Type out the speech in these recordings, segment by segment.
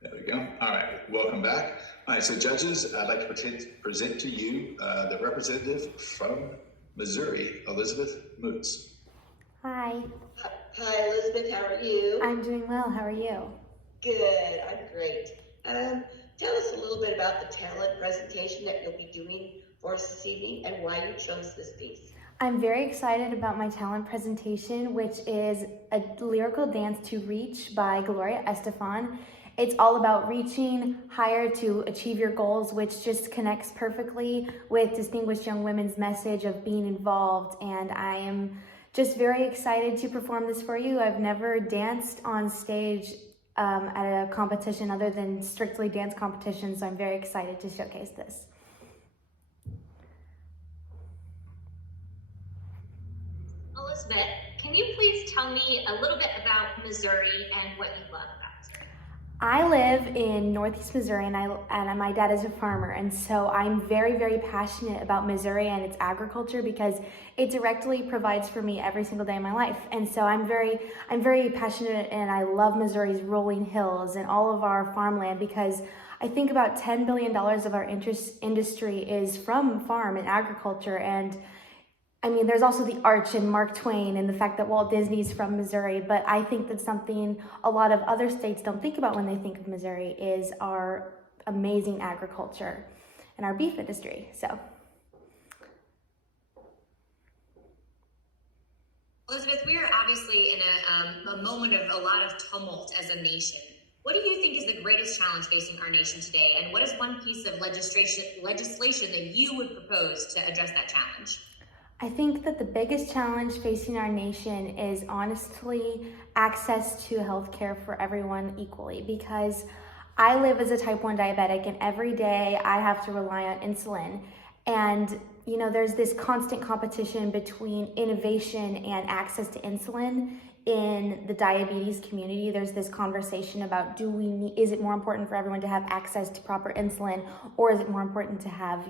There we go. All right, welcome back. All right, so judges, I'd like to present to you the representative from Missouri, Elizabeth Moots. Hi, Hi, Elizabeth. How are you? I'm doing well. How are you? Good. I'm great. Tell us a little bit about the talent presentation that you'll be doing for us this evening and why you chose this piece. I'm very excited about my talent presentation, which is a lyrical dance to Reach by Gloria Estefan. It's all about reaching higher to achieve your goals, which just connects perfectly with Distinguished Young Women's message of being involved. And I am just very excited to perform this for you. I've never danced on stage at a competition other than strictly dance competitions, so I'm very excited to showcase this. Elizabeth, can you please tell me a little bit about Missouri and what you love about Missouri? I live in Northeast Missouri, and my dad is a farmer, and so I'm very, very passionate about Missouri and its agriculture because it directly provides for me every single day of my life. And so I'm very passionate, and I love Missouri's rolling hills and all of our farmland because I think about $10 billion of our industry is from farm and agriculture. And I mean, there's also the arch and Mark Twain and the fact that Walt Disney's from Missouri, but I think that's something a lot of other states don't think about when they think of Missouri is our amazing agriculture and our beef industry. So, Elizabeth, we are obviously in a moment of a lot of tumult as a nation. What do you think is the greatest challenge facing our nation today, and what is one piece of legislation that you would propose to address that challenge? I think that the biggest challenge facing our nation is honestly access to healthcare for everyone equally, because I live as a type 1 diabetic and every day I have to rely on insulin. And there's this constant competition between innovation and access to insulin in the diabetes community. There's this conversation about is it more important for everyone to have access to proper insulin, or is it more important to have,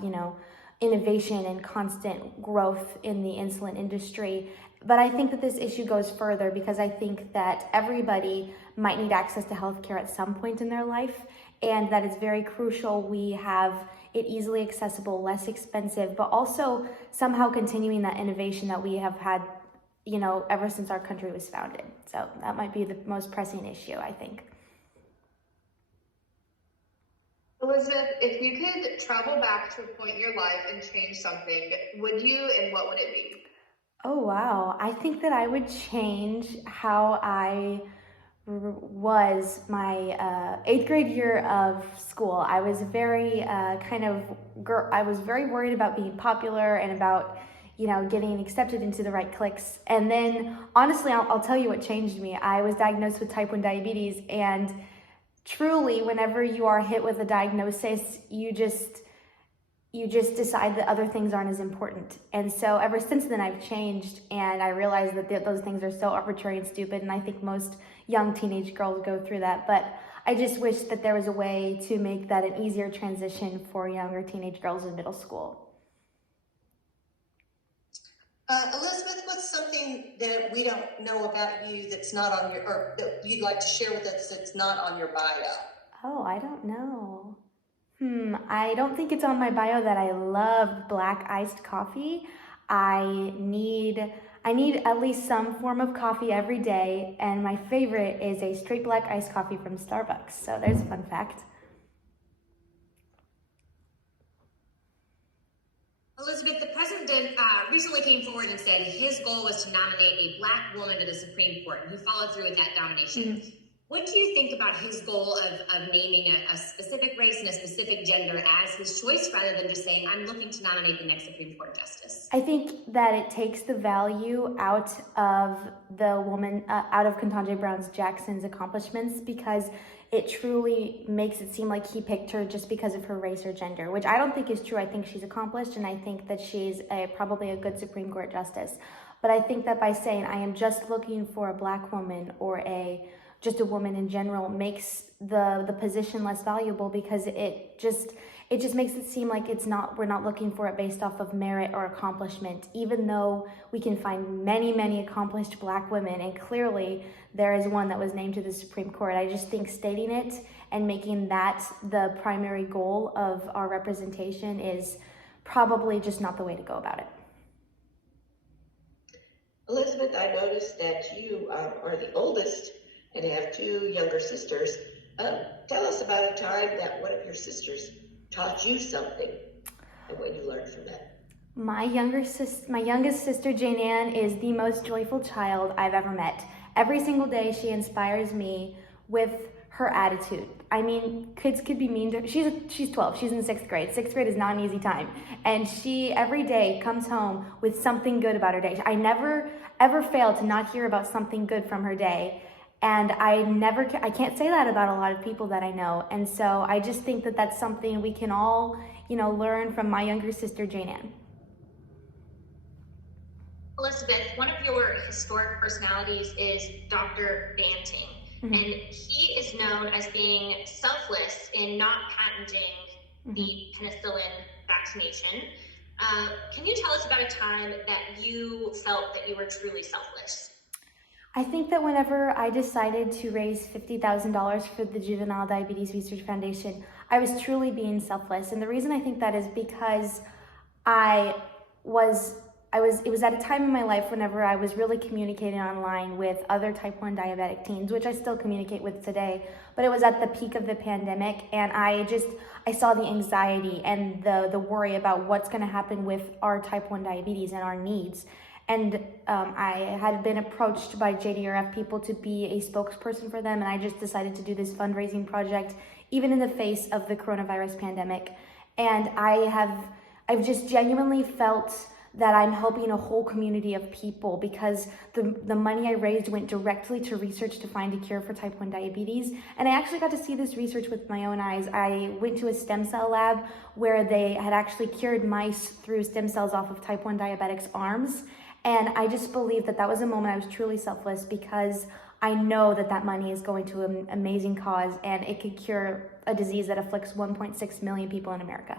innovation and constant growth in the insulin industry? But I think that this issue goes further because I think that everybody might need access to healthcare at some point in their life, and that it's very crucial we have it easily accessible, less expensive, but also somehow continuing that innovation that we have had, ever since our country was founded. So that might be the most pressing issue, I think. Elizabeth, if you could travel back to a point in your life and change something, would you, and what would it be? Oh, wow. I think that I would change how I was my 8th grade year of school. I was very I was very worried about being popular and about, getting accepted into the right cliques. And then honestly, I'll tell you what changed me. I was diagnosed with type 1 diabetes, and truly, whenever you are hit with a diagnosis, you just decide that other things aren't as important. And so ever since then, I've changed, and I realized that those things are so arbitrary and stupid, and I think most young teenage girls go through that. But I just wish that there was a way to make that an easier transition for younger teenage girls in middle school. Elizabeth, what's something that we don't know about you that's not on or that you'd like to share with us that's not on your bio? Oh, I don't know. I don't think it's on my bio that I love black iced coffee. I need at least some form of coffee every day, and my favorite is a straight black iced coffee from Starbucks. So there's a fun fact. Elizabeth, the president recently came forward and said his goal was to nominate a Black woman to the Supreme Court, and he followed through with that nomination. Mm-hmm. What do you think about his goal of naming a specific race and a specific gender as his choice, rather than just saying, I'm looking to nominate the next Supreme Court justice? I think that it takes the value out of the woman, out of Ketanji Brown Jackson's accomplishments, because it truly makes it seem like he picked her just because of her race or gender, which I don't think is true. I think she's accomplished, and I think that she's probably a good Supreme Court justice. But I think that by saying, I am just looking for a Black woman or just a woman in general, makes the position less valuable, because it just makes it seem like we're not looking for it based off of merit or accomplishment, even though we can find many, many accomplished Black women, and clearly there is one that was named to the Supreme Court. I just think stating it and making that the primary goal of our representation is probably just not the way to go about it. Elizabeth, I noticed that you are the oldest and have two younger sisters. Tell us about a time that one of your sisters taught you something and what you learned from that. My youngest sister, Jane Ann, is the most joyful child I've ever met. Every single day she inspires me with her attitude. I mean, kids could be mean to her. She's 12, she's in 6th grade. 6th grade is not an easy time. And she every day comes home with something good about her day. I never ever fail to not hear about something good from her day. And I can't say that about a lot of people that I know. And so I just think that that's something we can all, learn from my younger sister, Jane Ann. Elizabeth, one of your historic personalities is Dr. Banting, and he is known as being selfless in not patenting the penicillin vaccination. Can you tell us about a time that you felt that you were truly selfless? I think that whenever I decided to raise $50,000 for the Juvenile Diabetes Research Foundation, I was truly being selfless. And the reason I think that is because it was at a time in my life whenever I was really communicating online with other type 1 diabetic teens, which I still communicate with today, but it was at the peak of the pandemic, and I saw the anxiety and the worry about what's going to happen with our type 1 diabetes and our needs. And I had been approached by JDRF people to be a spokesperson for them, and I just decided to do this fundraising project, even in the face of the coronavirus pandemic. And I've just genuinely felt that I'm helping a whole community of people, because the money I raised went directly to research to find a cure for type 1 diabetes. And I actually got to see this research with my own eyes. I went to a stem cell lab where they had actually cured mice through stem cells off of type 1 diabetics' arms. And I just believe that was a moment I was truly selfless, because I know that money is going to an amazing cause, and it could cure a disease that afflicts 1.6 million people in America.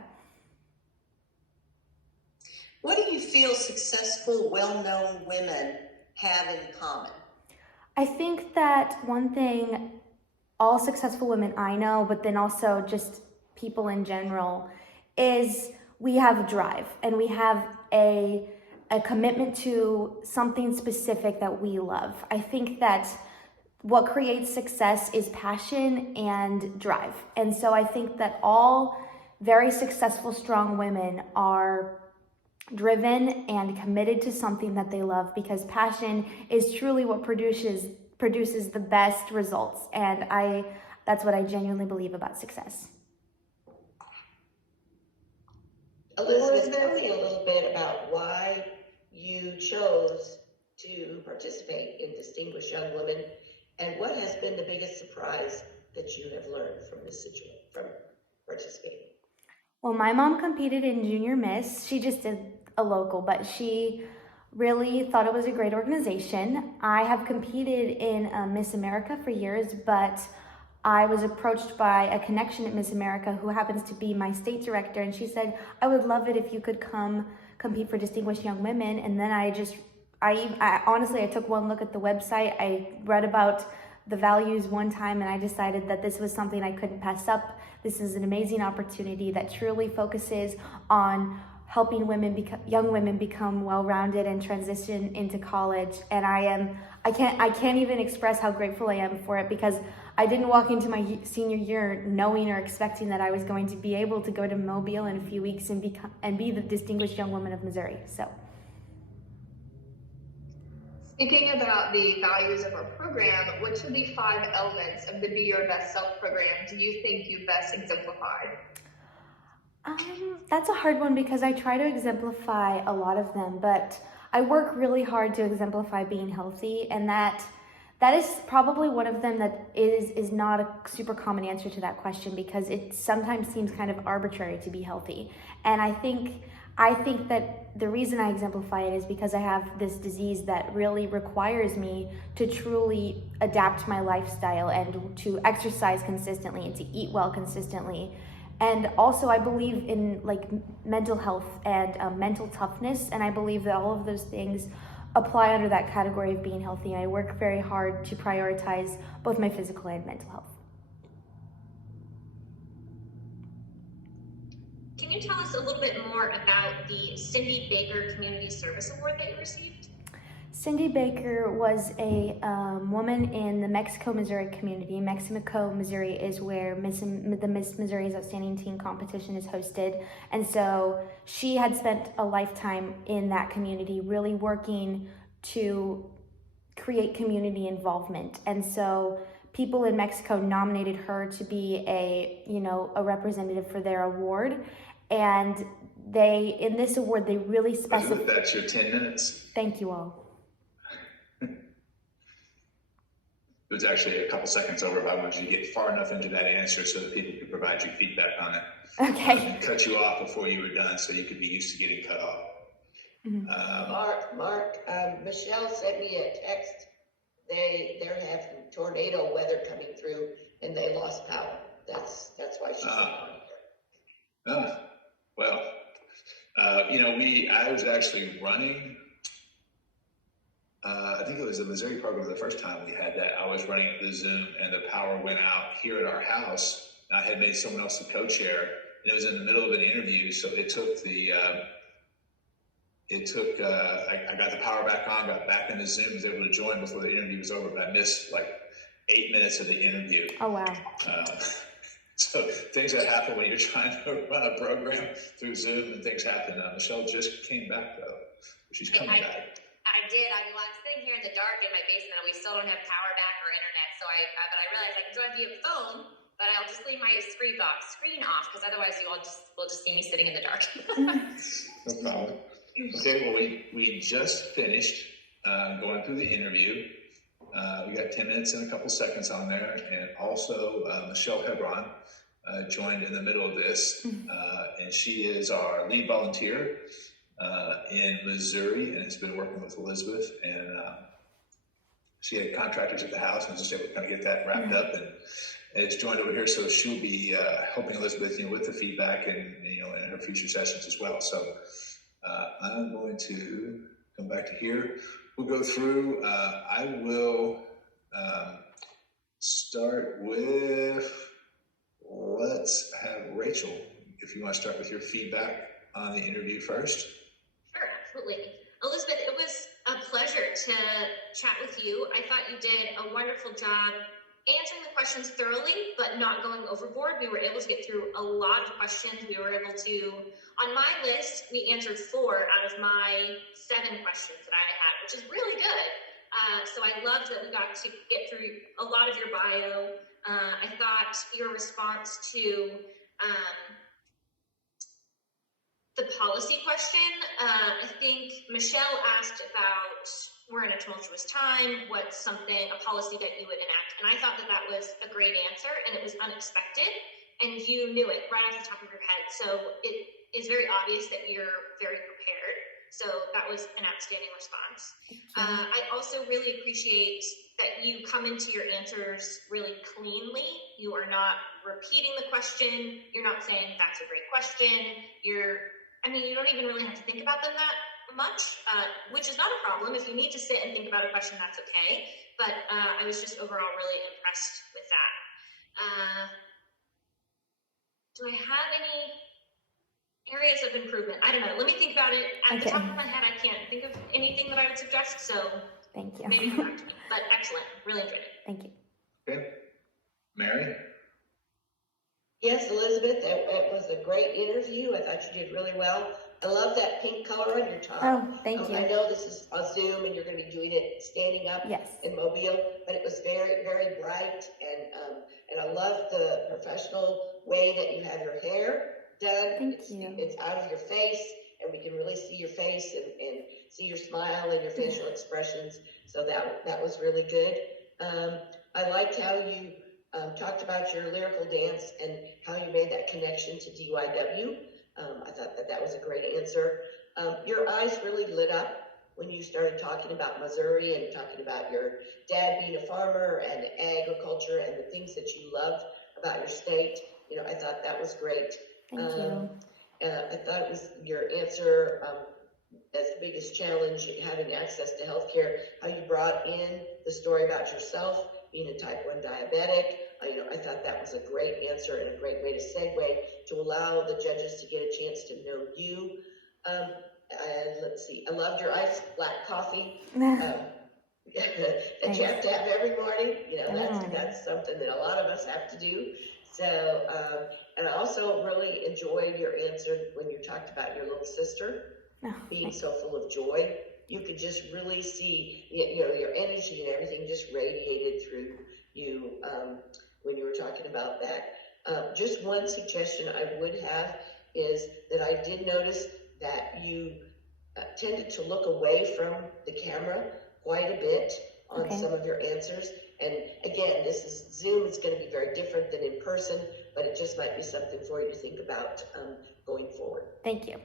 What do you feel successful, well-known women have in common? I think that one thing all successful women I know, but then also just people in general, is we have drive, and we have a commitment to something specific that we love. I think that what creates success is passion and drive. And so I think that all very successful, strong women are driven and committed to something that they love, because passion is truly what produces the best results. And that's what I genuinely believe about success. Elizabeth, tell me a little bit about why you chose to participate in Distinguished Young Women, and what has been the biggest surprise that you have learned from this situation, from participating? Well, my mom competed in Junior Miss. She just did a local, but she really thought it was a great organization. I have competed in Miss America for years, but I was approached by a connection at Miss America who happens to be my state director, and she said, I would love it if you could come compete for Distinguished Young Women. And then I honestly took one look at the website. I read about the values one time, and I decided that this was something I couldn't pass up. This is an amazing opportunity that truly focuses on helping young women become well-rounded and transition into college. And I can't even express how grateful I am for it, because I didn't walk into my senior year knowing or expecting that I was going to be able to go to Mobile in a few weeks and be the Distinguished Young Woman of Missouri. So, speaking about the values of our program, which of the 5 elements of the Be Your Best Self program do you think you best exemplified? That's a hard one, because I try to exemplify a lot of them, but I work really hard to exemplify being healthy, and that is probably one of them that is not a super common answer to that question, because it sometimes seems kind of arbitrary to be healthy. And I think that the reason I exemplify it is because I have this disease that really requires me to truly adapt my lifestyle and to exercise consistently and to eat well consistently. And also, I believe in like mental health and mental toughness, and I believe that all of those things apply under that category of being healthy. And I work very hard to prioritize both my physical and mental health. Can you tell us a little bit more about the Cindy Baker Community Service Award that you received? Cindy Baker was a woman in the Mexico, Missouri community. Mexico, Missouri is where the Miss Missouri's Outstanding Teen competition is hosted. And so she had spent a lifetime in that community really working to create community involvement. And so people in Mexico nominated her to be a representative for their award. And in this award, they really specify. That's your 10 minutes. Thank you all. It was actually a couple seconds over, but I wanted you to get far enough into that answer so that people could provide you feedback on it. Okay. Cut you off before you were done so you could be used to getting cut off. Mark, Michelle sent me a text. They're having tornado weather coming through and they lost power. That's why she's on here. Well, I was actually running. I think it was the Missouri program the first time we had that. I was running the Zoom and the power went out here at our house. I had made someone else the co-chair, and it was in the middle of an interview, so I got the power back on, got back into Zoom, was able to join before the interview was over, but I missed like 8 minutes of the interview. Oh, wow. So things that happen when you're trying to run a program through Zoom, and things happen. Michelle just came back though. She's coming back. I did. I'm sitting here in the dark in my basement, and we still don't have power back or internet. So but I realized I can join via phone, but I'll just leave my screen off because otherwise you all will just see me sitting in the dark. No problem. Okay, well, we just finished going through the interview. We got 10 minutes and a couple seconds on there, and also Michelle Hebron joined in the middle of this, and she is our lead volunteer in Missouri, and has been working with Elizabeth, and she had contractors at the house and was just able to kind of get that wrapped up, and it's joined over here, so she'll be helping Elizabeth, with the feedback and in her future sessions as well. So I'm going to come back to here. We'll go through. I will start with. Let's have Rachel, if you want to start with your feedback on the interview first. Sure, absolutely. Elizabeth, it was a pleasure to chat with you. I thought you did a wonderful job answering the questions thoroughly, but not going overboard. We were able to get through a lot of questions. We were able to, on my list, we answered 4 out of my 7 questions that I had, which is really good. So I loved that we got to get through a lot of your bio. I thought your response to the policy question, I think Michelle asked about, we're in a tumultuous time, what's a policy that you would enact? And I thought that was a great answer, and it was unexpected, and you knew it right off the top of your head. So it is very obvious that you're very prepared. So that was an outstanding response. I also really appreciate that you come into your answers really cleanly. You are not repeating the question. You're not saying that's a great question. You don't even really have to think about them that much, which is not a problem. If you need to sit and think about a question, that's okay. But I was just overall really impressed with that. Do I have any areas of improvement? I don't know. Let me think about it. At the top of my head, I can't think of anything that I would suggest. So thank you. Maybe come back to me. But excellent. Really enjoyed it. Thank you. Okay. Mary? Yes, Elizabeth, that was a great interview. I thought you did really well. I love that pink color on your top. Oh, thank you. I know this is a Zoom and you're going to be doing it standing up in Mobile, but it was very, very bright, and I love the professional way that you have your hair done. It's out of your face, and we can really see your face and see your smile and your facial expressions. So that was really good. I liked how you talked about your lyrical dance and how you made that connection to DYW. I thought that was a great answer. Your eyes really lit up when you started talking about Missouri and talking about your dad being a farmer and agriculture and the things that you love about your state. You know, I thought that was great. Thank you. I thought it was your answer as the biggest challenge, having access to healthcare, how you brought in the story about yourself being a type 1 diabetic. You know, I thought that was a great answer and a great way to segue to allow the judges to get a chance to know you. And let's see, I loved your iced black coffee. That you have to have every morning. You know, that's something that a lot of us have to do. So, and I also really enjoyed your answer when you talked about your little sister being so full of joy. You could just really see, you know, your energy and everything just radiated through you when you were talking about that. Just one suggestion I would have is that I did notice that you tended to look away from the camera quite a bit on some of your answers. And again, this is Zoom. It's going to be very different than in person, but it just might be something for you to think about going forward. Thank you.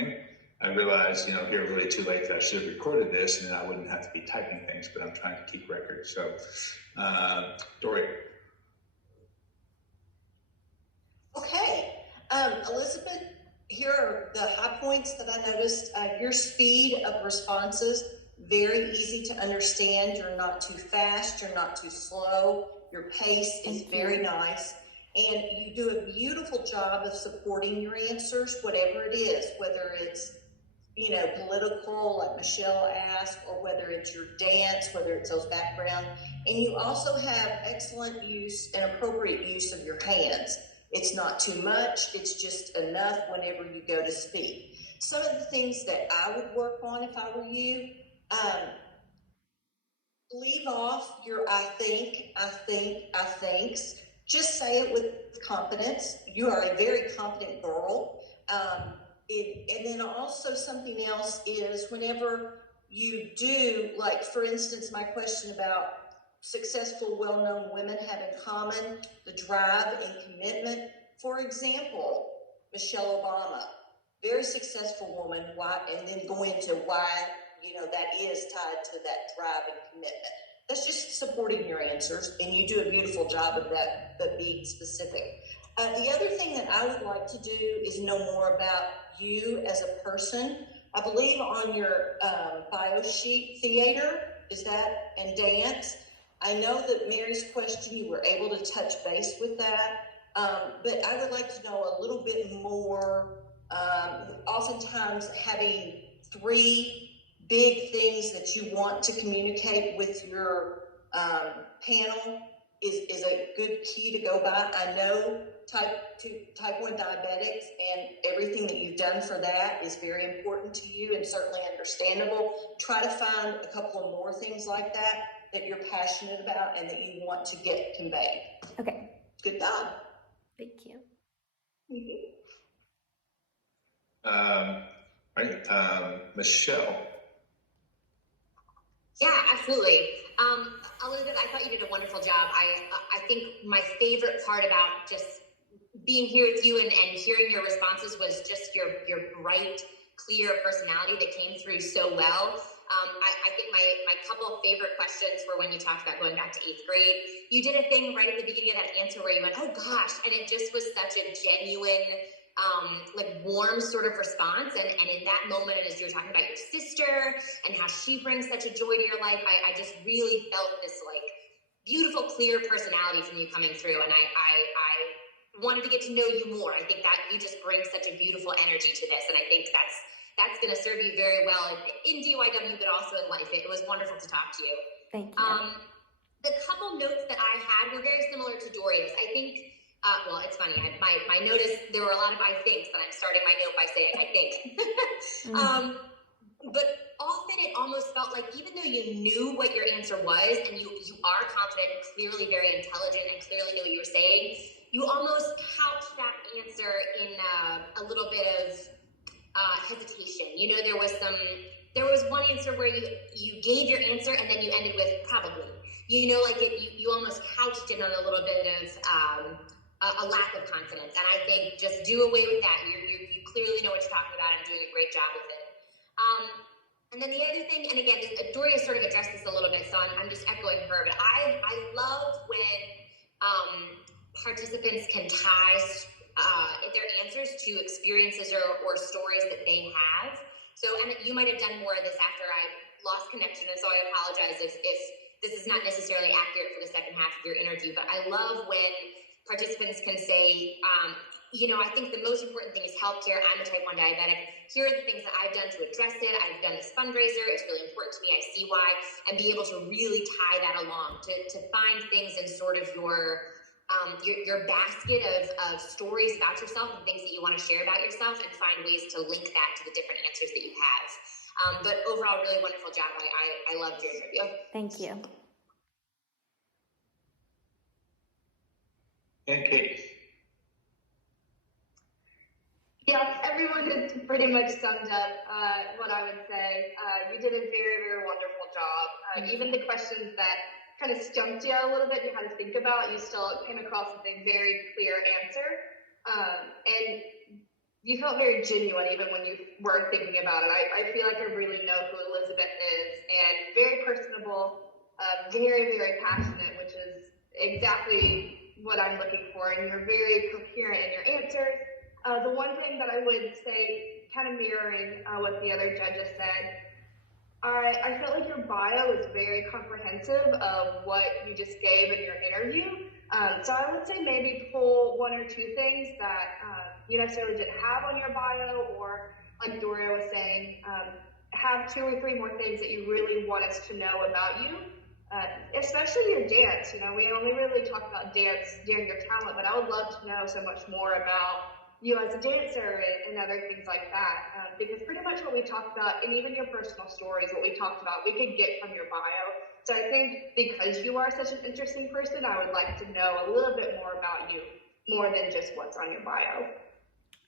Okay. I realized, you know, here really too late that I should have recorded this and then I wouldn't have to be typing things, but I'm trying to keep records. So, Dory. Okay, Elizabeth, here are the high points that I noticed. Your speed of responses, very easy to understand. You're not too fast, you're not too slow. Your pace is very nice. And you do a beautiful job of supporting your answers, whatever it is, whether it's, you know, political, like Michelle asked, or whether it's your dance, whether it's those background. And you also have excellent use and appropriate use of your hands. It's not too much, it's just enough whenever you go to speak. Some of the things that I would work on if I were you, leave off your I thinks. Just say it with confidence. You are a very confident girl. And then also something else is whenever you do, like for instance, my question about successful, well-known women have in common the drive and commitment. For example, Michelle Obama, very successful woman, why, and then go into why, you know, that is tied to that drive and commitment. That's just supporting your answers, and you do a beautiful job of that, but being specific. The other thing that I would like to do is know more about you as a person. I believe on your bio sheet, theater, is that, and dance. I know that Mary's question, you were able to touch base with that, but I would like to know a little bit more. Oftentimes having 3 big things that you want to communicate with your panel is a good key to go by. I know type 1 diabetics and everything that you've done for that is very important to you and certainly understandable. Try to find a couple of more things like that you're passionate about and that you want to get conveyed. Okay. Good job. Thank you. Michelle. Yeah, absolutely. Elizabeth, I thought you did a wonderful job. I think my favorite part about just being here with you and hearing your responses was just your bright, clear personality that came through so well. I think my couple of favorite questions were when you talked about going back to 8th grade. You did a thing right at the beginning of that answer where you went, oh gosh, and it just was such a genuine, like warm sort of response. And in that moment, as you were talking about your sister and how she brings such a joy to your life, I just really felt this like beautiful, clear personality from you coming through. And I wanted to get to know you more. I think that you just bring such a beautiful energy to this. And I think that's going to serve you very well in DYW, but also in life. It was wonderful to talk to you. Thank you. The couple notes that I had were very similar to Doria's. I think, well, it's funny. My note is there were a lot of I thinks, but I'm starting my note by saying I think. But often it almost felt like even though you knew what your answer was and you are confident and clearly very intelligent and clearly knew what you were saying, you almost couched that answer in a little bit of hesitation. You know, there was one answer where you gave your answer and then you ended with probably. You know, like you almost couched it on a little bit of a lack of confidence. And I think just do away with that. You clearly know what you're talking about and doing a great job with it. And then the other thing, and again, Doria sort of addressed this a little bit, so I'm just echoing her, but I love when participants can tie their answers to experiences or stories that they have. So, and you might have done more of this after I lost connection, and so I apologize if this is not necessarily accurate for the second half of your interview, but I love when participants can say, I think the most important thing is healthcare. I'm a type 1 diabetic. Here are the things that I've done to address it. I've done this fundraiser. It's really important to me. I see why. And be able to really tie that along, to find things in sort of your basket of stories about yourself and things that you want to share about yourself, and find ways to link that to the different answers that you have. But overall, really wonderful job. I loved your interview. Thank you. And Kate. Yeah, everyone has pretty much summed up what I would say. You did a very, very wonderful job. Even the questions that kind of stumped you a little bit, you had to think about, you still came across with a very clear answer. And you felt very genuine even when you weren't thinking about it. I feel like I really know who Elizabeth is, and very personable, very, very passionate, which is exactly what I'm looking for. And you're very coherent in your answers. The one thing that I would say, kind of mirroring what the other judges said, I felt like your bio is very comprehensive of what you just gave in your interview. So I would say maybe pull one or two things that you necessarily didn't have on your bio, or like Doria was saying, have 2 or 3 more things that you really want us to know about you. Especially your dance. We only really talk about dance during your talent, but I would love to know so much more about you as a dancer and other things like that, because pretty much what we talked about, and even your personal stories, what we talked about, we could get from your bio. So I think because you are such an interesting person, I would like to know a little bit more about you, more than just what's on your bio.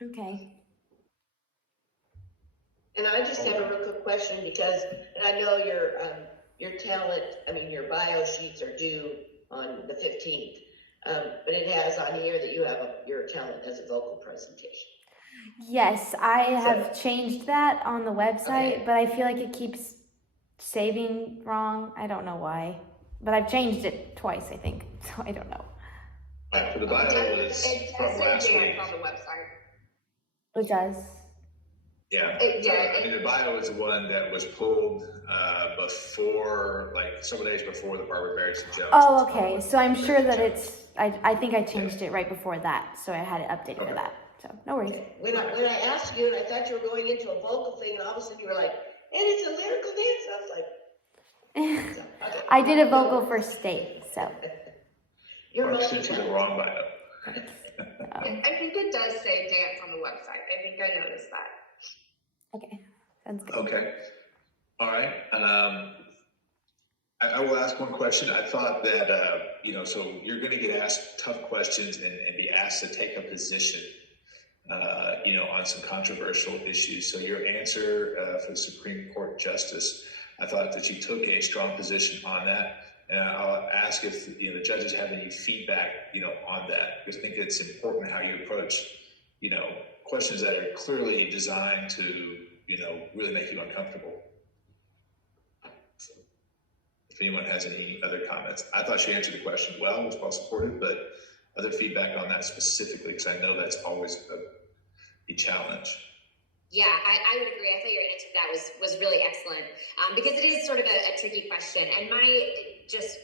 Okay. And I just have a real quick question, because I know your talent, your bio sheets are due on the 15th. But it has on here that you have your talent as a vocal presentation. Yes, I have changed that on the website, Okay. but I feel like it keeps saving wrong. I don't know why, but I've changed it twice, I think. So I don't know. For the bio is It from does last say week. dance on the website. It does. Yeah. Yeah. The bio is the one that was pulled before, like several days before the Barbara Barrington Jones. Oh, okay. So I'm sure that it's. I think I changed it right before that, so I had it updated for that. So no worries. When I asked you, and I thought you were going into a vocal thing, and all of a sudden you were like, and it's a lyrical dance. And I was like, okay. I did a vocal for state, so. You're Or sent you the wrong bio. I think it does say dance on the website. I think I noticed that. Okay, sounds good. Okay. All right. I will ask one question. I thought that, so you're going to get asked tough questions and be asked to take a position, on some controversial issues. So your answer for the Supreme Court Justice, I thought that you took a strong position on that. And I'll ask if, the judges have any feedback, on that, because I think it's important how you approach, questions that are clearly designed to, really make you uncomfortable. If anyone has any other comments. I thought she answered the question well, was well supported, but other feedback on that specifically, because I know that's always a challenge. Yeah, I would agree. I thought your answer to that was really excellent, because it is sort of a tricky question. And my just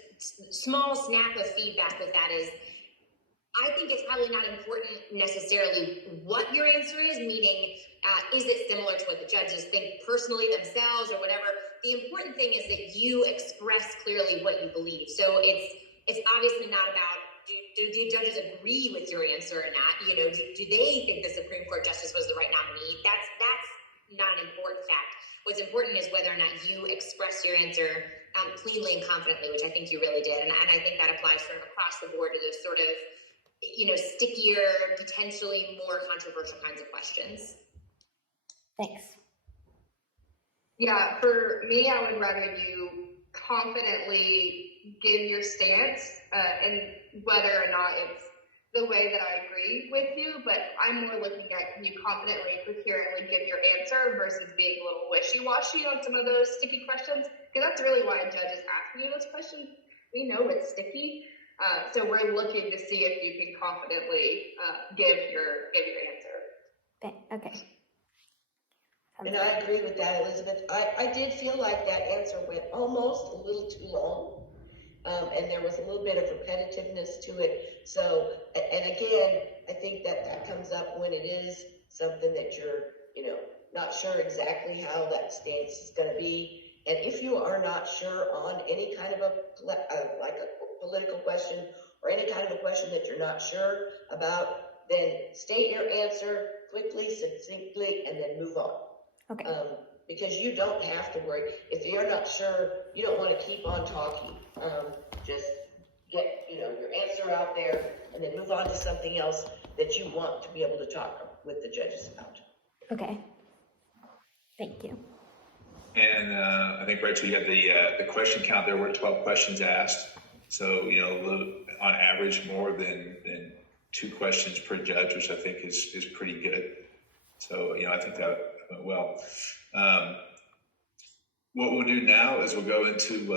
small snap of feedback with that is, I think it's probably not important necessarily what your answer is, meaning is it similar to what the judges think personally themselves or whatever. The important thing is that you express clearly what you believe. So it's obviously not about do the judges agree with your answer or not. Do they think the Supreme Court justice was the right nominee? That's not an important fact. What's important is whether or not you express your answer cleanly and confidently, which I think you really did. And I think that applies sort of across the board to those sort of stickier, potentially more controversial kinds of questions. Thanks. Yeah, for me, I would rather you confidently give your stance, and whether or not it's the way that I agree with you, but I'm more looking at, can you confidently, coherently give your answer versus being a little wishy-washy on some of those sticky questions? Because that's really why a judge is asking you those questions. We know it's sticky, so we're looking to see if you can confidently give your answer. Okay. And I agree with that, Elizabeth. I did feel like that answer went almost a little too long. And there was a little bit of repetitiveness to it. So, and again, I think that comes up when it is something that you're, not sure exactly how that stance is going to be. And if you are not sure on any kind of like a political question or any kind of a question that you're not sure about, then state your answer quickly, succinctly, and then move on. Okay. Because you don't have to worry. If you're not sure, you don't want to keep on talking. Just get, your answer out there and then move on to something else that you want to be able to talk with the judges about. Okay. Thank you. And I think, Rachel, you had the question count. There were 12 questions asked. So, on average, more than 2 questions per judge, which I think is pretty good. So, I think that went well. What we'll do now is we'll go into,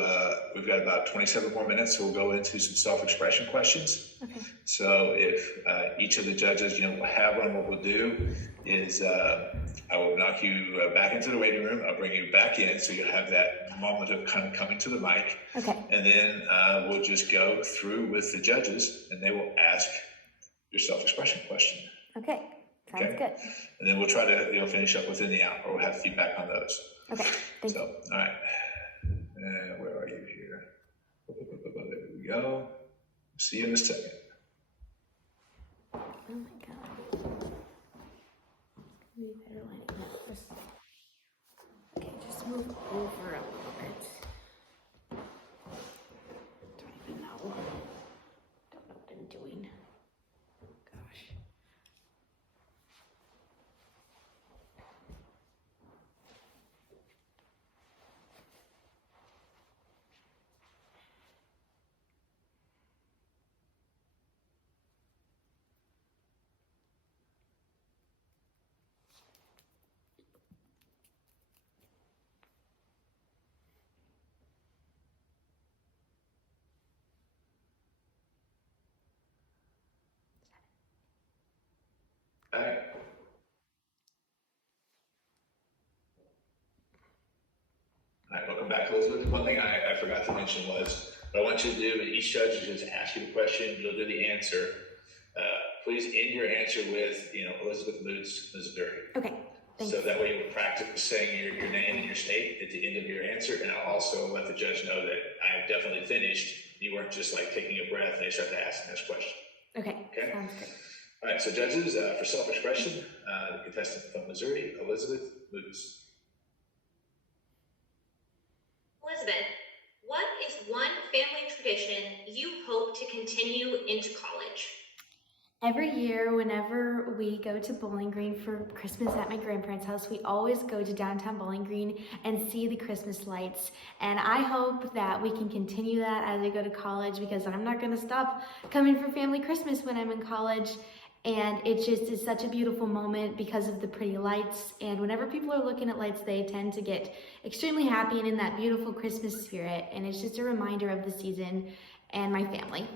we've got about 27 more minutes, so we'll go into some self-expression questions. Okay. So if each of the judges, have one, what we'll do is I will knock you back into the waiting room. I'll bring you back in, so you'll have that moment of kind of coming to the mic. Okay. And then we'll just go through with the judges, and they will ask your self-expression question. Okay. Sounds good. And then we'll try to finish up within the hour. We'll have feedback on those. Okay. Thank you. All right. Where are you here? There we go. See you in a second. Oh my God. We better line it up first. Okay, just move over a little bit. Don't even know. Don't know what I'm doing. Gosh. All right. All right, welcome back, Elizabeth. One thing I forgot to mention was, what I want you to do, each judge is just ask you the question, you'll do the answer. Please end your answer with, Elizabeth Moots, Missouri. Okay. Thanks. So that way you'll practice saying your name and your state at the end of your answer, and I'll also let the judge know that I have definitely finished. You weren't just like taking a breath and they start to ask the next question. Okay. Okay. Sounds good. All right, so judges, for self-expression, the contestant from Missouri, Elizabeth Moots. Elizabeth, what is one family tradition you hope to continue into college? Every year, whenever we go to Bowling Green for Christmas at my grandparents' house, we always go to downtown Bowling Green and see the Christmas lights. And I hope that we can continue that as I go to college, because I'm not going to stop coming for family Christmas when I'm in college. And it just is such a beautiful moment because of the pretty lights. And whenever people are looking at lights, they tend to get extremely happy and in that beautiful Christmas spirit. And it's just a reminder of the season and my family.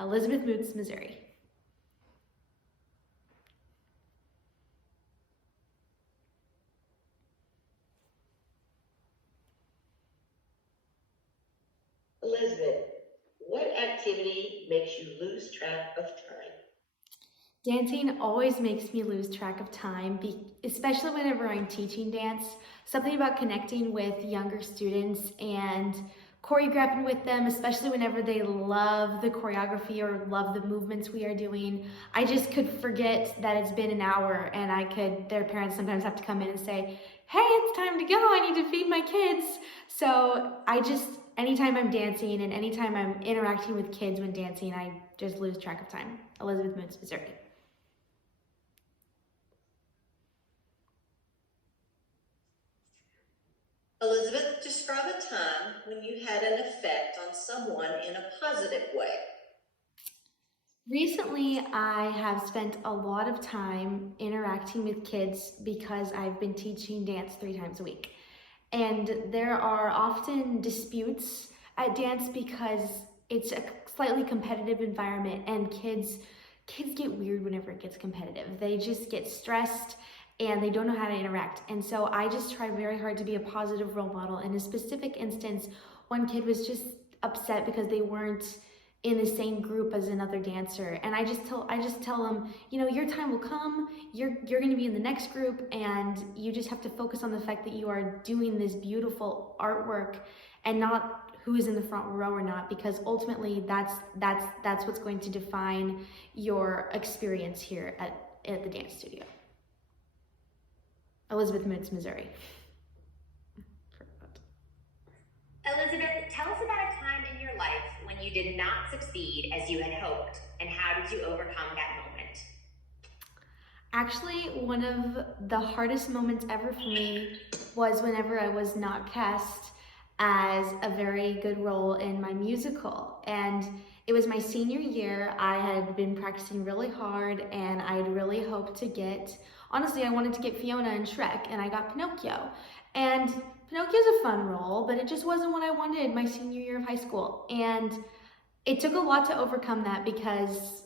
Elizabeth Moots, Missouri. Elizabeth, what activity makes you lose track of time? Dancing always makes me lose track of time, especially whenever I'm teaching dance. Something about connecting with younger students and choreographing with them, especially whenever they love the choreography or love the movements we are doing. I just could forget that it's been an hour, and their parents sometimes have to come in and say, hey, it's time to go, I need to feed my kids. So anytime I'm dancing and anytime I'm interacting with kids when dancing, I just lose track of time. Elizabeth Moots, Missouri. Elizabeth, describe a time when you had an effect on someone in a positive way. Recently, I have spent a lot of time interacting with kids because I've been teaching dance 3 times a week. And there are often disputes at dance because it's a slightly competitive environment, and kids get weird whenever it gets competitive. They just get stressed and they don't know how to interact. And so I just try very hard to be a positive role model. In a specific instance, one kid was just upset because they weren't in the same group as another dancer, and I just tell them, you know, your time will come. You're going to be in the next group, and you just have to focus on the fact that you are doing this beautiful artwork, and not who is in the front row or not, because ultimately that's what's going to define your experience here at the dance studio. Elizabeth Moods, Missouri. Elizabeth, tell us about a time in your life when you did not succeed as you had hoped, and how did you overcome that moment? Actually, one of the hardest moments ever for me was whenever I was not cast as a very good role in my musical. And it was my senior year. I had been practicing really hard, and I had really hoped to get, honestly, I wanted to get Fiona in Shrek, and I got Pinocchio. And Pinocchio's a fun role, but it just wasn't what I wanted my senior year of high school. And it took a lot to overcome that because,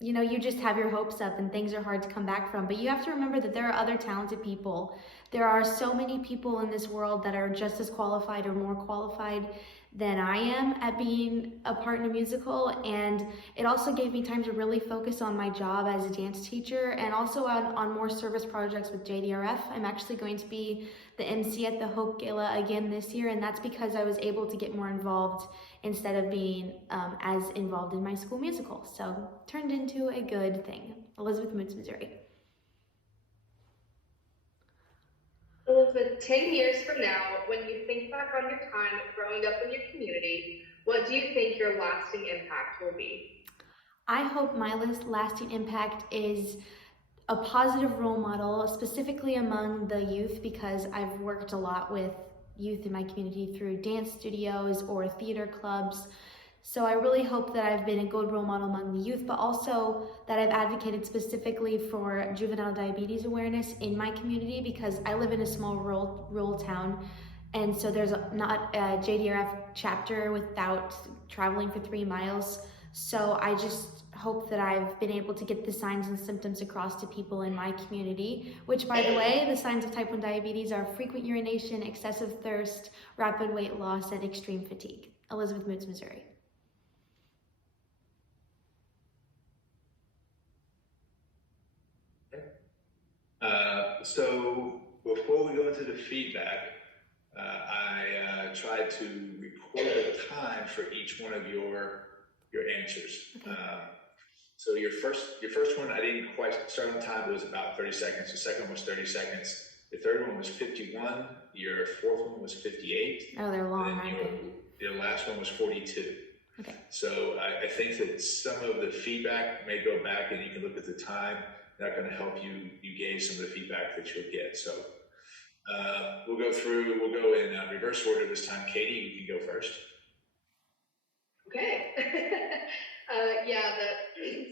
you know, you just have your hopes up and things are hard to come back from. But you have to remember that there are other talented people. There are so many people in this world that are just as qualified or more qualified than I am at being a part in a musical. And it also gave me time to really focus on my job as a dance teacher, and also on more service projects with JDRF. I'm actually going to be the MC at the Hope Gala again this year, and that's because I was able to get more involved instead of being as involved in my school musical. So turned into a good thing. Elizabeth Moods, Missouri. Elizabeth, 10 years from now, when you think back on your time growing up in your community, what do you think your lasting impact will be? I hope my lasting impact is a positive role model, specifically among the youth, because I've worked a lot with youth in my community through dance studios or theater clubs. So I really hope that I've been a good role model among the youth, but also that I've advocated specifically for juvenile diabetes awareness in my community, because I live in a small rural town, and so there's not a JDRF chapter without traveling for 3 miles. So I just hope that I've been able to get the signs and symptoms across to people in my community, which, by the way, the signs of type 1 diabetes are frequent urination, excessive thirst, rapid weight loss, and extreme fatigue. Elizabeth Moods, Missouri. So before we go into the feedback, I tried to record the time for each one of your answers. Okay. So your first one, I didn't quite start on time. It was about 30 seconds. The second one was 30 seconds. The third one was 51. Your fourth one was 58. Oh, they're long, And aren't they? your last one was 42. Okay. So I think that some of the feedback may go back, and you can look at the time. That's going to help you gauge some of the feedback that you'll get. So we'll go in reverse order this time. Katie, you can go first. Okay.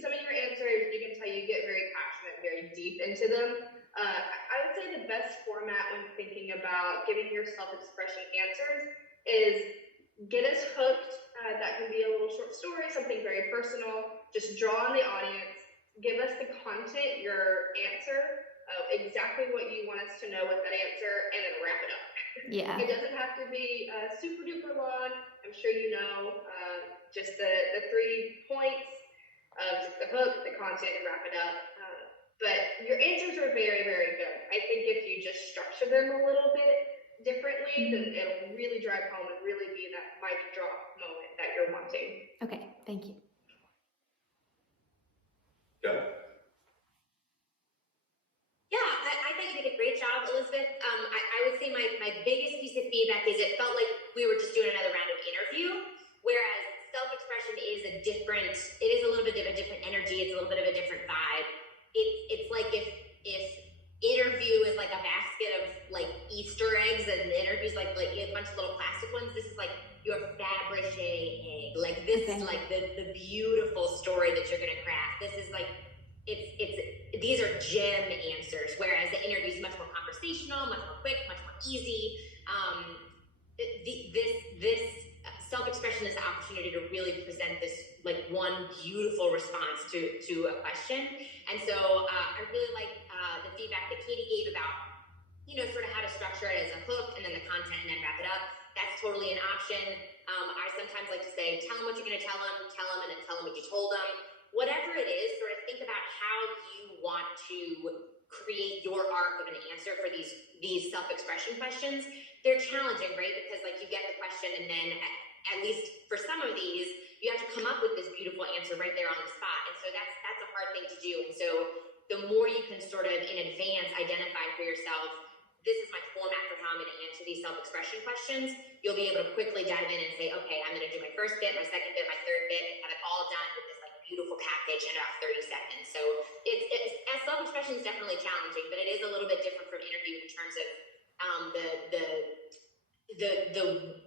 Some of your answers, you can tell you get very passionate, very deep into them. I would say the best format when thinking about giving your self-expression answers is get us hooked. That can be a little short story, something very personal. Just draw on the audience. Give us the content, your answer, exactly what you want us to know with that answer, and then wrap it up. Yeah. It doesn't have to be super duper long. I'm sure you know just the 3 points of just the hook, the content, and wrap it up. But your answers are very, very good. I think if you just structure them a little bit differently, then it'll really drive home and really be that mic drop moment that you're wanting. Okay, thank you. Go. Yeah, I think you did a great job, Elizabeth. I would say my biggest piece of feedback is it felt like we were just doing another round of interview, whereas self-expression is a little bit of a different energy. It's a little bit of a different vibe. It's like if interview is like a basket of like Easter eggs and the interviews, like a bunch of little plastic ones. This is like your Fabergé egg. Like this is like the beautiful story that you're gonna craft. This is like these are gem answers, whereas the interview is much more conversational, much more quick, much more easy. This self-expression is the opportunity to really present this like one beautiful response to a question. And so I really like the feedback that Katie gave about, sort of how to structure it as a hook and then the content and then wrap it up. That's totally an option. I sometimes like to say, tell them what you're going to tell them, and then tell them what you told them. Whatever it is, sort of think about how you want to create your arc of an answer for these self-expression questions. They're challenging, right? Because like you get the question and then at least for some of these, you have to come up with this beautiful answer right there on the spot. And so that's a hard thing to do. And so the more you can sort of in advance identify for yourself, this is my format for how I'm going to answer these self-expression questions, you'll be able to quickly dive in and say, okay, I'm going to do my first bit, my second bit, my third bit, and have it all done with this like beautiful package in about 30 seconds. So it's self-expression is definitely challenging, but it is a little bit different from interview in terms of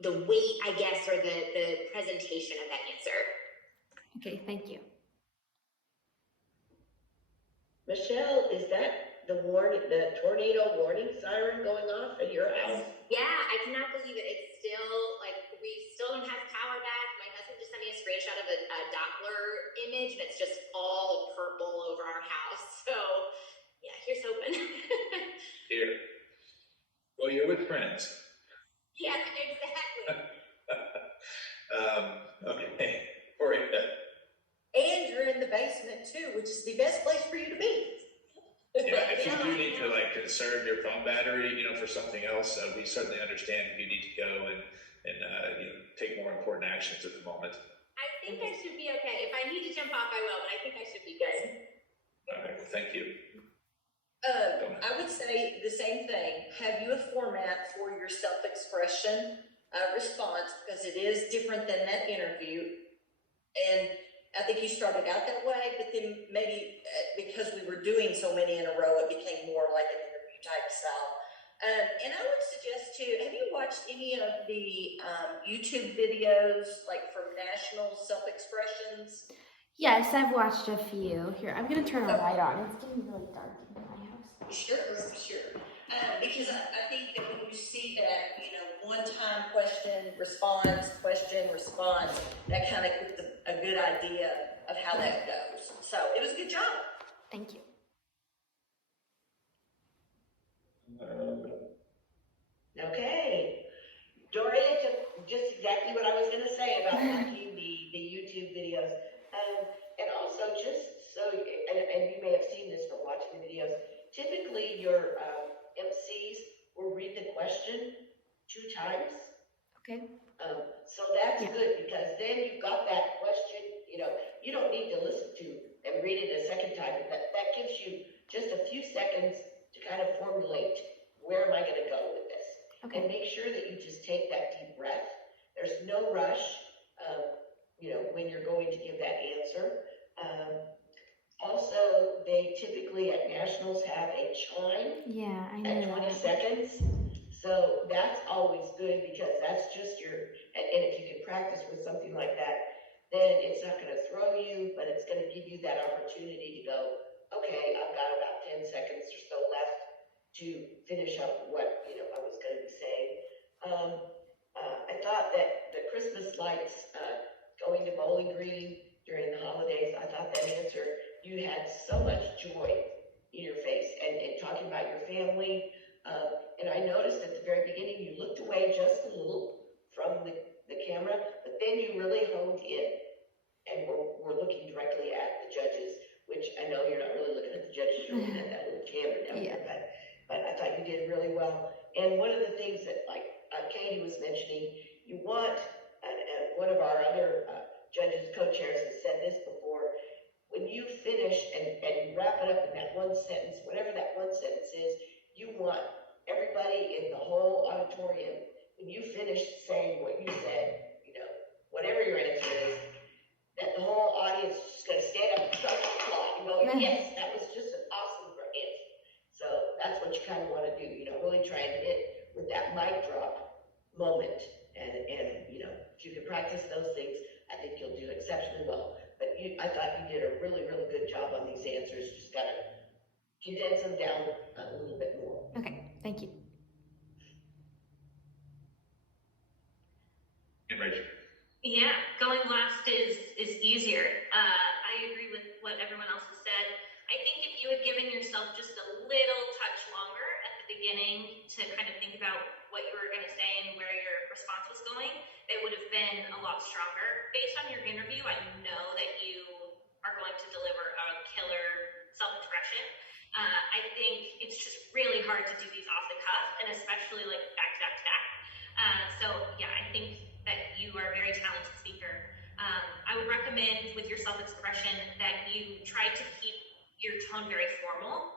the weight, I guess, or the presentation of that answer. Okay, thank you. Michelle, is that the tornado warning siren going off at your house? Yeah, I cannot believe it. It's still like we still don't have power back. My husband just sent me a screenshot of a Doppler image, and it's just all purple over our house. So yeah, here's hoping. Here. Well, you're with friends. Yeah, exactly. Okay. Maria. And you're in the basement too, which is the best place for you to be. Yeah, if you do need to like conserve your phone battery, for something else, we certainly understand if you need to go and take more important actions at the moment. I think I should be okay. If I need to jump off, I will, but I think I should be good. All right, well, thank you. I would say the same thing. Have you a format for your self-expression response, because it is different than that interview. And I think you started out that way, but then maybe because we were doing so many in a row, it became more like an interview type style. And I would suggest too, have you watched any of the YouTube videos like from national self-expressions? Yes, I've watched a few. Here, I'm going to turn a light on. It's getting really dark in my house. Sure. Because I think that when you see that, one-time question, response, that kind of gives a good idea of how that goes. So it was a good job. Thank you. Okay. Doria, just exactly what I was going to say about watching the YouTube videos. And also just so, and you may have seen this from watching the videos, typically your MCs will read the question 2 times. Okay. So that's good, because then you've got that question, you don't need to listen to and read it a second time. That gives you just a few seconds to kind of formulate, where am I going to go with this? Okay. And make sure that you just take that deep breath. There's no rush, when you're going to give that answer. Also, they typically at nationals have a chime. Yeah, I know. At 20 seconds. So that's always good, because that's just and if you can practice with something like that, then it's not going to throw you, but it's going to give you that opportunity to go, okay, I've got about 10 seconds or so left to finish up what, I was going to be saying. I thought that the Christmas lights, going to Bowling Green during the holidays, I thought that answer, you had so much joy in your face and talking about your family. And I noticed at the very beginning, you looked away just a little from the camera, but then you really honed in and were looking directly at the judges, which I know you're not really looking at the judges, you're looking at that little camera down there, but I thought you did really well. And one of the things that, like Katie was mentioning, you want, and one of our other judges, co-chairs has said this before, when you finish and you wrap it up in that one sentence, whatever that one sentence is, you want everybody in the whole auditorium, when you finish saying what you said, whatever your answer is, that the whole audience is just going to stand up and start to applaud and go, yes, that was just an awesome answer. So that's what you kind of want to do, really try and hit that mic drop moment. And, you know, if you can practice those things, I think you'll do exceptionally well. But I thought you did a really, really good job on these answers. Just gotta condense them down a little bit more. Okay, thank you. And Rachel. Yeah, going last is easier. I agree with what everyone else has said. I think if you had given yourself just a little touch longer at the beginning to kind of think about what you were going to say and where your response was going, it would have been a lot stronger. Based on your interview, I know that you are going to deliver a killer self-expression. I think it's just really hard to do these off the cuff, and especially like back to back to back. So yeah, I think that you are a very talented speaker. I would recommend with your self-expression that you try to keep your tone very formal.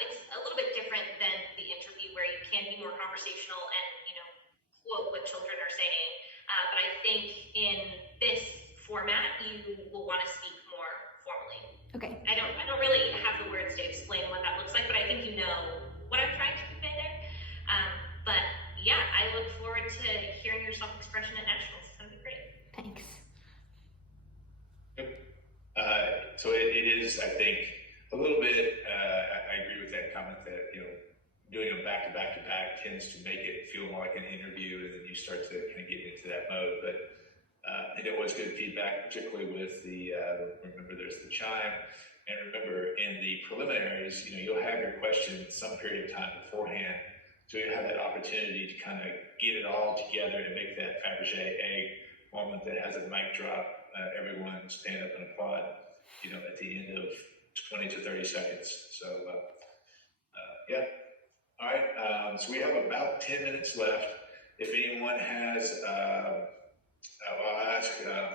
It's a little bit different than the interview where you can be more conversational and, you know, quote what children are saying. But I think in this format, you will want to speak more formally. Okay. I don't really have the words to explain what that looks like, but I think you know what I'm trying to convey there. But yeah, I look forward to hearing your self-expression at nationals. It's gonna be great. Thanks. So it is, I think, a little bit, I agree with that comment that, you know, doing them back to back to back tends to make it feel more like an interview, and then you start to kind of get into that mode. But and it was good feedback, particularly with the, remember there's the chime, and remember in the preliminaries, you know, you'll have your question some period of time beforehand, so you have that opportunity to kind of get it all together and make that Fabergé egg moment that has a mic drop, everyone stand up and applaud, you know, at the end of 20 to 30 seconds. So, yeah. All right. So we have about 10 minutes left. If anyone has, I'll ask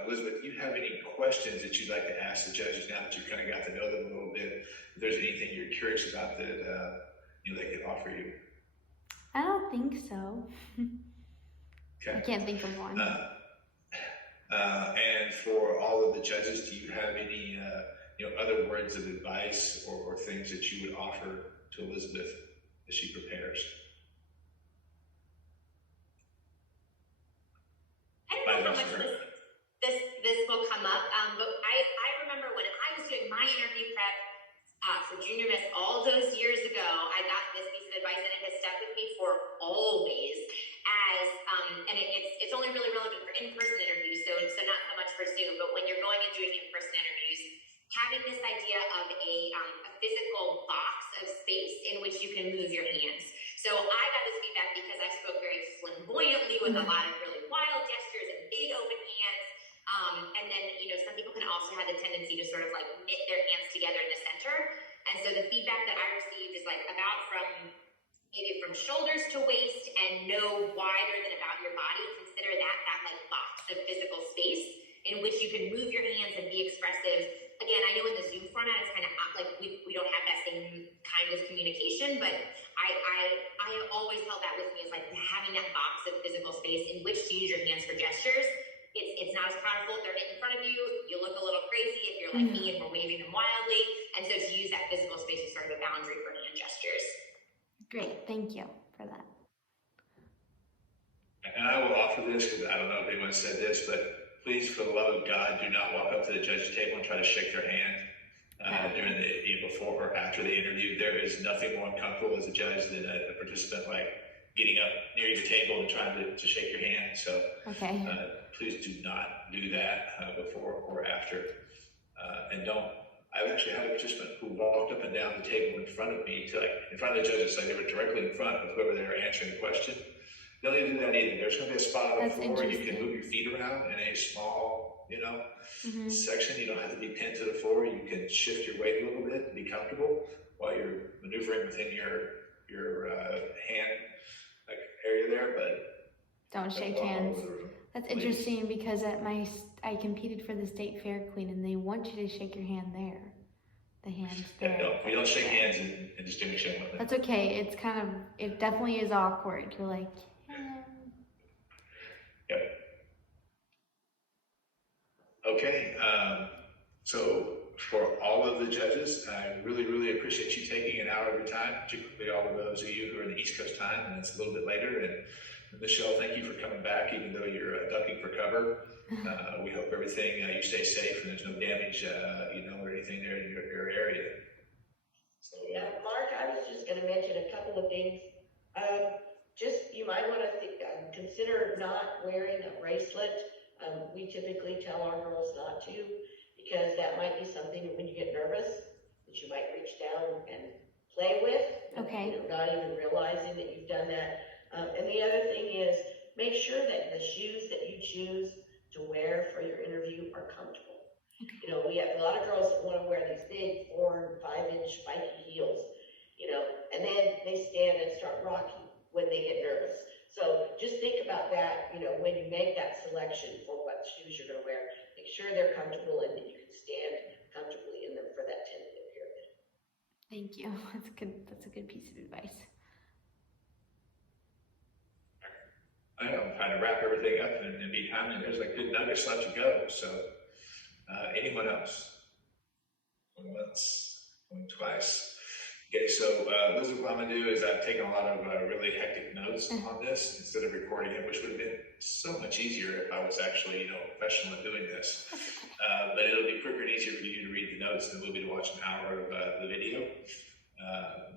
Elizabeth, do you have any questions that you'd like to ask the judges now that you kind of got to know them a little bit? If there's anything you're curious about that, you know, they can offer you. I don't think so. Okay. I can't think of one. And for all of the judges, do you have any, you know, other words of advice or things that you would offer to Elizabeth as she prepares? I don't know how much this will come up, but I remember when I was doing my interview prep for Junior Miss all those years ago, I got this piece of advice and it has stuck with me for always. As and it's only really relevant for in-person interviews, so not so much for Zoom. But when you're going and doing in-person interviews, having this idea of a physical box of space in which you can move your hands. So I got this feedback because I spoke very flamboyantly with a lot of really wild gestures and big open hands. And then, you know, some people can also have the tendency to sort of like knit their hands together in the center. And so the feedback that I received is like about maybe from shoulders to waist and no wider than about your body. Consider that like box of physical space in which you can move your hands and be expressive. Again, I know in the Zoom format, it's kind of like we don't have that same kind of communication, but I always held that with me as like having that box of physical space in which to use your hands for gestures. It's not as powerful if they're in front of you. You look a little crazy if you're like me and we're waving them wildly. And so to use that physical space is sort of a boundary for hand gestures. Great, thank you for that. And I will offer this because I don't know if anyone said this, but please, for the love of God, do not walk up to the judge's table and try to shake their hand during before or after the interview. There is nothing more uncomfortable as a judge than a participant like getting up near your table and trying to shake your hand. So Okay. Please do not do that before or after. And don't. I've actually had a participant who walked up and down the table in front of me, in front of the judges, like they were directly in front of whoever they were answering the question. Don't need to do that either. There's going to be a spot on the floor. You can move your feet around in a small, you know, section. You don't have to be pinned to the floor. You can shift your weight a little bit and be comfortable while you're maneuvering within your hand area there. But don't shake hands. That's interesting because I competed for the state fair queen and they want you to shake your hand there. The hands there. Yeah, no, we don't shake hands in distinction. That's okay. It's it definitely is awkward. You're like, Yep. Okay. So for all of the judges. I really, really appreciate you taking an hour of your time, particularly all of those of you who are in the East Coast time, and it's a little bit later. And Michelle, thank you for coming back, even though you're ducking for cover. We hope everything, you stay safe and there's no damage, or anything there in your area. So, Now, Mark, I was just gonna mention a couple of things. You might wanna consider not wearing a bracelet. We typically tell our girls not to, because that might be something that when you get nervous, that you might reach down and play with. Okay. Not even realizing that you've done that. And the other thing is, make sure that the shoes that you choose to wear for your interview are comfortable. We have a lot of girls that wanna wear these big 4 and 5-inch spiky heels, and then they stand and start rocking when they get nervous. So just think about that, when you make that selection for what shoes you're gonna wear. Make sure they're comfortable and that you can stand comfortably in them for that 10-minute period. Thank you. That's good. That's a good piece of advice. I'm trying to wrap everything up and be timely. There's like good nuggets left to go. So, anyone else? Going once, going twice. Okay, so Elizabeth, what I'm gonna do is I've taken a lot of really hectic notes on this instead of recording it, which would have been so much easier if I was actually, professional at doing this. But it'll be quicker and easier for you to read the notes than it will be to watch an hour of the video.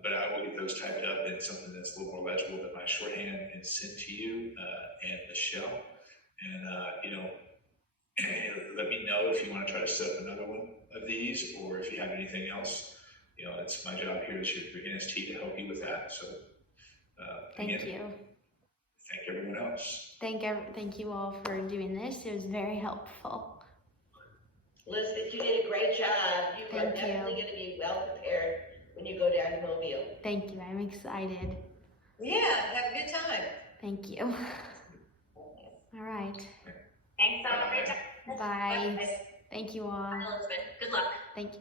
But I will get those typed up in something that's a little more legible than my shorthand and sent to you and Michelle. And let me know if you want to try to set up another one of these, or if you have anything else. It's my job here as your NST to help you with that. So Thank again, you. thank everyone else. Thank you all for doing this. It was very helpful. Elizabeth, you did a great job. You are Thank you. definitely gonna be well prepared when you go down to Mobile. Thank you. I'm excited. Yeah, have a good time. Thank you. All right. Thanks, all. Great job. Bye. Thank you all. Elizabeth. Good luck. Thank you.